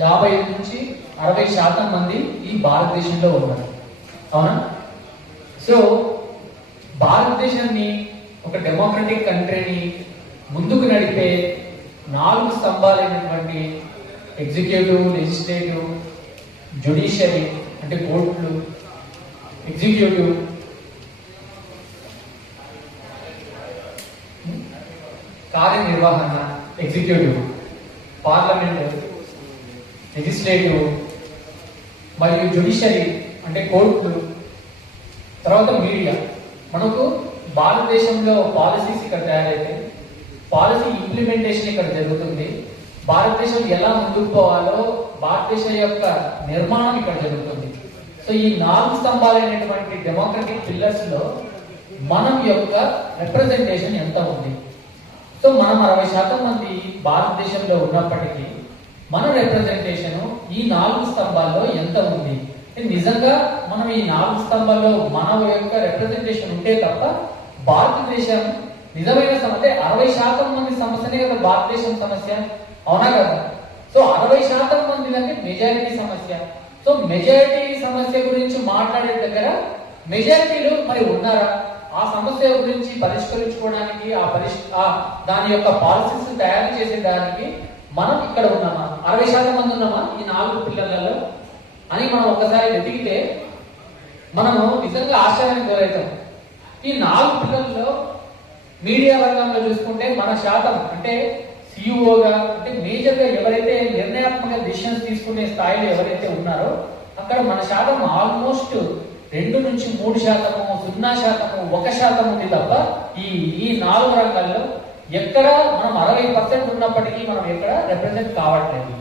55 నుంచి 60% మంది ఈ భారతదేశంలో ఉన్నారు. అవునా? సో భారతదేశాన్ని ఒక డెమోక్రటిక్ కంట్రీని ముందుకు నడిపే 4 స్తంభాలైనటువంటి ఎగ్జిక్యూటివ్, లెజిస్లేటివ్, జ్యుడిషియరీ అంటే కోర్టులు, ఎగ్జిక్యూటివ్, కార్యనిర్వహణ ఎగ్జిక్యూటివ్, పార్లమెంట్, లెజిస్లేటివ్ మరియు జ్యుడిషియరీ అంటే కోర్టులు, తర్వాత మీడియా. మనకు భారతదేశంలో పాలసీస్ ఇక్కడ తయారైతే పాలసీ ఇంప్లిమెంటేషన్ ఇక్కడ జరుగుతుంది. భారతదేశం ఎలా ముందుకు పోవాలో భారతదేశం యొక్క నిర్మాణం ఇక్కడ జరుగుతుంది. సో ఈ 4 స్తంభాలైనటువంటి డెమోక్రటిక్ పిల్లర్స్ లో మనం యొక్క రిప్రజెంటేషన్ ఎంత ఉంది? సో మనం 60% మంది భారతదేశంలో ఉన్నప్పటికీ మన రిప్రజెంటేషన్ ఈ 4 స్తంభాల్లో ఎంత ఉంది? నిజంగా మనం ఈ 4 స్తంభాల్లో మన యొక్క రిప్రజెంటేషన్ ఉంటే తప్ప భారతదేశం నిజమైన సమస్య 60% మంది సమస్యనే కదా భారతదేశం సమస్య, అవునా కదా? సో 60% మంది అంటే మెజారిటీ సమస్య. సో మెజారిటీ సమస్య గురించి మాట్లాడే దగ్గర మెజారిటీలు మరి ఉన్నారా? ఆ సమస్య గురించి పరిష్కరించుకోవడానికి దాని యొక్క పాలసీస్ తయారు చేసేదానికి మనం ఇక్కడ ఉన్నామా? 60% మంది ఉన్నామా ఈ 4 పిల్లలలో అని మనం ఒకసారి వెతికితే మనము నిజంగా ఆశ్చర్యానికి గురవుతాం. ఈ 4 పిల్లల్లో మీడియా రంగంలో చూసుకుంటే మన శాతం అంటే సిఇఓగా అంటే మేజర్గా ఎవరైతే నిర్ణయాత్మక డిసిషన్స్ తీసుకునే స్థాయిలో ఎవరైతే ఉన్నారో అక్కడ మన శాతం ఆల్మోస్ట్ 2 నుంచి 3%, 0%, 1% ఉంది తప్ప ఈ 4 రంగాల్లో ఎక్కడ మనం 60% ఉన్నప్పటికీ మనం ఎక్కడ రిప్రజెంట్ కావట్లేదు.